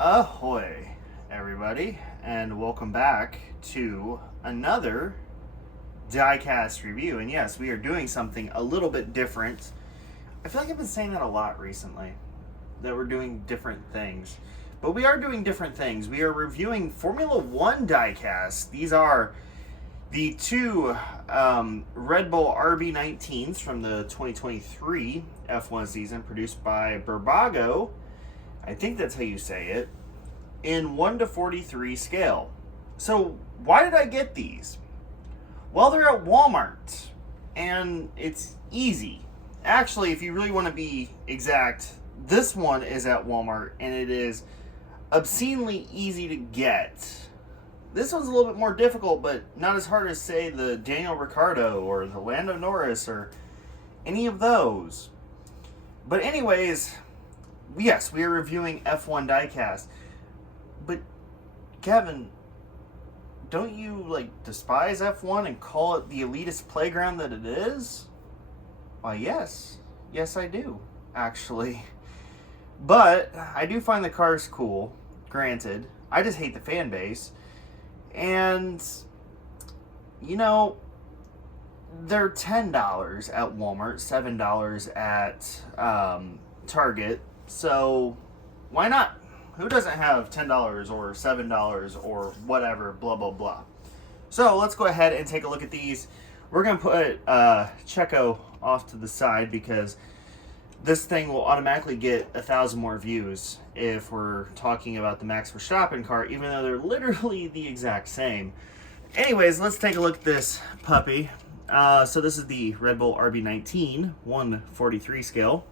Ahoy, everybody, and welcome back to another diecast review. And yes, we are doing something a little bit different. I feel like I've been saying that a lot recently, that we're doing different things. But we are doing different things. We are reviewing Formula One diecast. These are the two Red Bull RB19s from the 2023 F1 season, produced by BBurago. I think that's how you say it, in 1 to 43 scale. So, why did I get these? Well, they're at Walmart, and it's easy. Actually, if you really want to be exact, this one is at Walmart, and it is obscenely easy to get. This one's a little bit more difficult, but not as hard as, say, the Daniel Ricciardo or the Lando Norris or any of those. But anyways, yes, we are reviewing F1 diecast. But Kevin, don't you despise F1 and call it the elitist playground that it is? Why, yes I do, actually. But I do find the cars cool. Granted, I just hate the fan base, and they're $10 at Walmart, $7 at Target. So why not? Who doesn't have $10 or $7 or whatever, blah, blah, blah. So let's go ahead and take a look at these. We're going to put Checo off to the side because this thing will automatically get 1,000 more views if we're talking about the Max Verstappen car, even though they're literally the exact same. Anyways, let's take a look at this puppy. So this is the Red Bull RB19, 1/43 scale.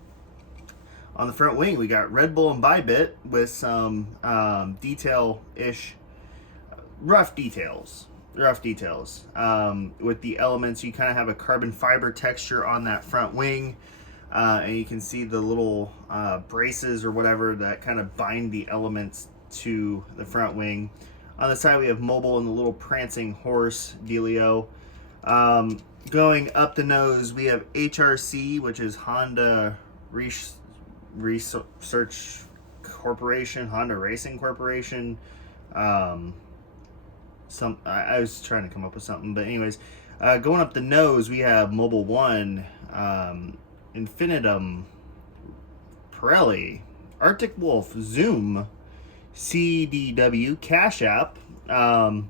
On the front wing, we got Red Bull and Bybit with some detail-ish, rough details. With the elements, you kind of have a carbon fiber texture on that front wing. And you can see the little braces or whatever that kind of bind the elements to the front wing. On the side, we have Mobile and the little prancing horse dealio. Going up the nose, we have HRC, which is Honda Research Corporation, Honda Racing Corporation. I was trying to come up with something, but anyways, going up the nose, we have Mobile One, Infinitum, Pirelli, Arctic Wolf, Zoom, CDW, Cash App, and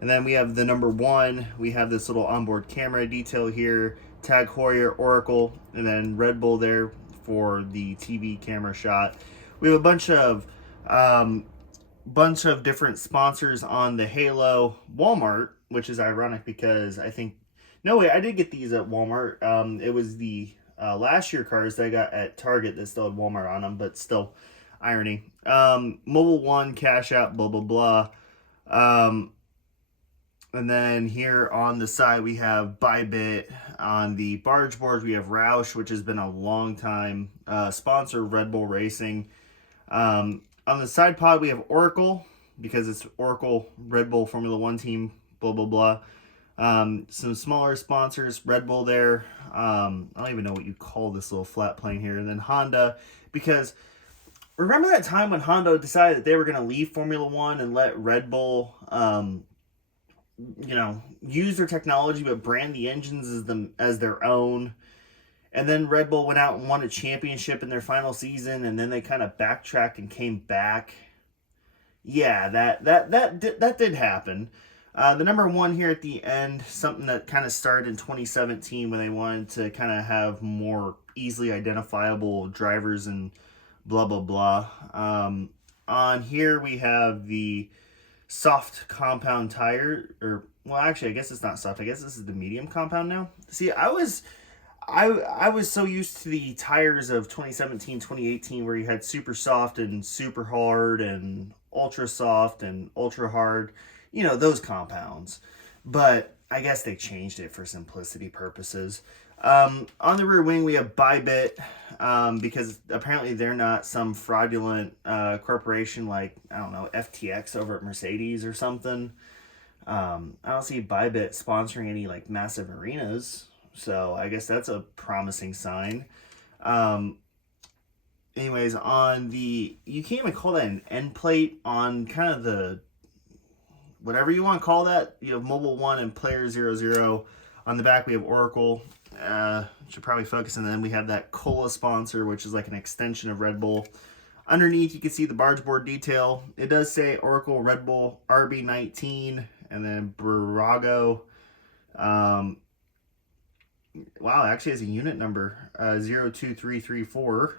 then we have the number 1. We have this little onboard camera detail here, Tag Heuer, Oracle, and then Red Bull there for the TV camera shot. We have a bunch of different sponsors on the Halo. Walmart, which is ironic because I did get these at Walmart. It was the last year cars that I got at Target that still had Walmart on them, but still, irony. Mobile One, Cash App, blah, blah, blah. And then here on the side, we have Bybit. On the barge boards, we have Roush, which has been a long time sponsor of Red Bull Racing. On the side pod, we have Oracle, because it's Oracle Red Bull Formula One team, blah, blah, blah. Some smaller sponsors, Red Bull there. I don't even know what you call this little flat plane here. And then Honda, because remember that time when Honda decided that they were going to leave Formula One and let Red Bull, use their technology but brand the engines as their own? And then Red Bull went out and won a championship in their final season, and then they kind of backtracked and came back. Yeah, that did happen. The number 1 here at the end, something that kind of started in 2017 when they wanted to kind of have more easily identifiable drivers and blah, blah, blah. On here we have the soft compound tire, actually, I guess it's not soft. I guess this is the medium compound now. See, I was so used to the tires of 2017, 2018, where you had super soft and super hard and ultra soft and ultra hard, those compounds. But I guess they changed it for simplicity purposes. On the rear wing, we have Bybit, because apparently they're not some fraudulent corporation like, I don't know, FTX over at Mercedes or something. I don't see Bybit sponsoring any massive arenas, so I guess that's a promising sign. anyways, on the, you can't even call that an end plate, on kind of the, whatever you want to call that, you have Mobile 1 and Player 00. On the back we have Oracle. Should probably focus, and then we have that cola sponsor, which is like an extension of Red Bull. Underneath you can see the barge board detail. It does say Oracle Red Bull RB19, and then BBurago. Wow, actually has a unit number, 02334.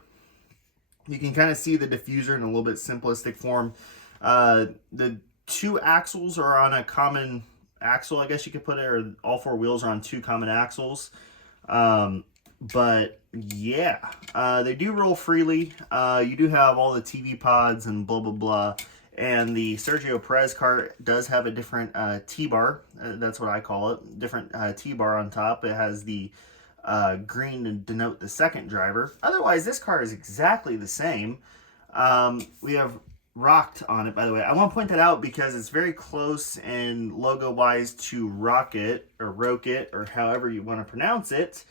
You can kind of see the diffuser in a little bit simplistic form. The two axles are on a common axle, I guess you could put it, or all four wheels are on two common axles. But yeah, they do roll freely. You do have all the TV pods and blah, blah, blah. And the Sergio Perez car does have a different T-bar. That's what I call it. Different T-bar on top. It has the green to denote the second driver. Otherwise, this car is exactly the same. We have Rocked on it, by the way. I want to point that out because it's very close and logo-wise to Rocket, or Rocket, or however you want to pronounce it.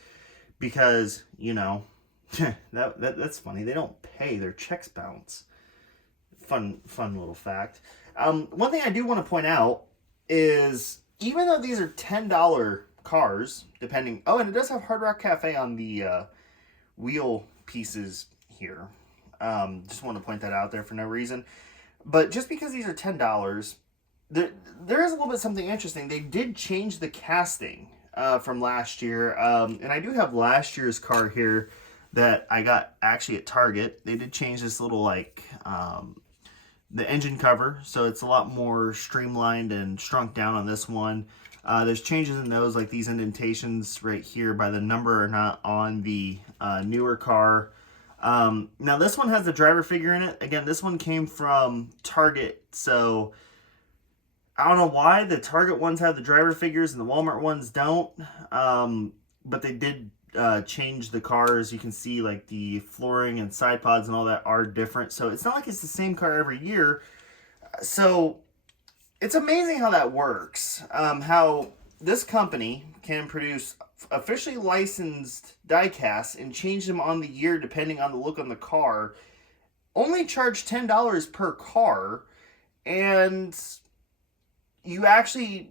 Because, you know, that's funny. They don't pay. Their checks bounce. Fun little fact. One thing I do want to point out is, even though these are $10 cars, depending... Oh, and it does have Hard Rock Cafe on the wheel pieces here. Just want to point that out there for no reason. But just because these are $10, there is a little bit something interesting. They did change the casting from last year. And I do have last year's car here that I got actually at Target. They did change this little, like... the engine cover, so it's a lot more streamlined and shrunk down on this one. There's changes in those, like these indentations right here by the number are not on the newer car. Now this one has the driver figure in it. Again, this one came from Target, so I don't know why the Target ones have the driver figures and the Walmart ones don't. But they did change the cars. You can see like the flooring and side pods and all that are different, so it's not like it's the same car every year. So it's amazing how that works, how this company can produce officially licensed diecasts and change them on the year depending on the look on the car, only charge $10 per car, and they've actually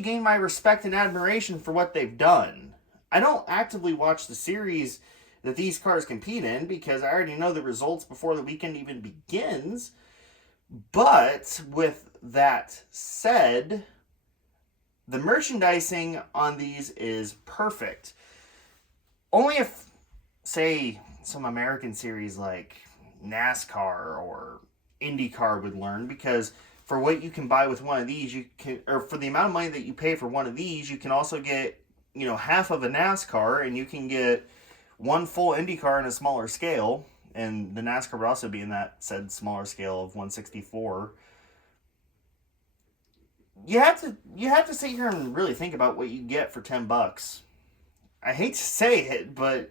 gained my respect and admiration for what they've done. I don't actively watch the series that these cars compete in because I already know the results before the weekend even begins. But with that said, the merchandising on these is perfect. Only if, say, some American series like NASCAR or IndyCar would learn, because for what you can buy with one of these, you can, or for the amount of money that you pay for one of these, you can also get, you know, half of a NASCAR, and you can get one full IndyCar in a smaller scale, and the NASCAR would also be in that said smaller scale of 1/64. You have to sit here and really think about what you get for $10. I hate to say it, but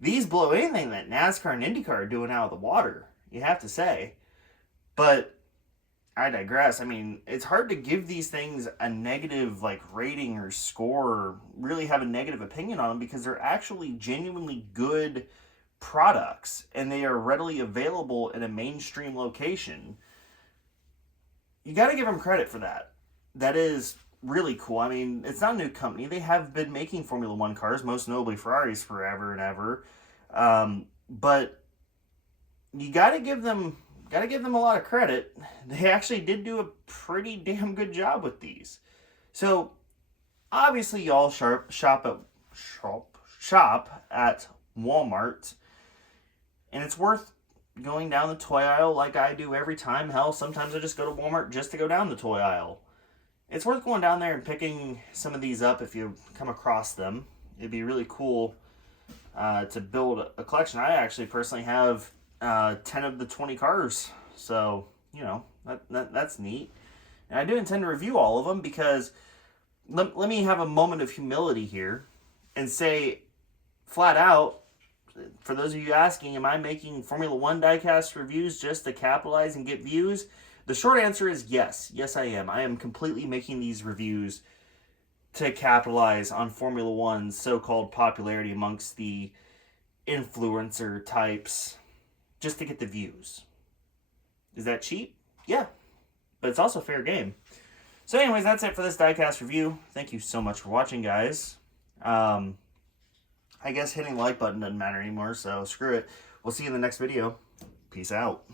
these blow anything that NASCAR and IndyCar are doing out of the water. You have to say, but I digress. I mean, it's hard to give these things a negative like rating or score, or really have a negative opinion on them, because they're actually genuinely good products and they are readily available in a mainstream location. You got to give them credit for that. That is really cool. I mean, it's not a new company. They have been making Formula One cars, most notably Ferraris, forever and ever. But you got to give them a lot of credit. They actually did do a pretty damn good job with these. So obviously y'all shop at Walmart, and it's worth going down the toy aisle like I do every time. Hell, sometimes I just go to Walmart just to go down the toy aisle. It's worth going down there and picking some of these up if you come across them. It'd be really cool to build a collection. I actually personally have 10 of the 20 cars, so you know that's neat. And I do intend to review all of them, because let me have a moment of humility here and say flat out, for those of you asking, am I making Formula One diecast reviews just to capitalize and get views? The short answer is yes. Yes, I am. I am completely making these reviews to capitalize on Formula One's so-called popularity amongst the influencer types just to get the views. Is that cheap? Yeah, but it's also fair game. So anyways, that's it for this diecast review. Thank you so much for watching, guys. I guess hitting the like button doesn't matter anymore, so screw it. We'll see you in the next video. Peace out.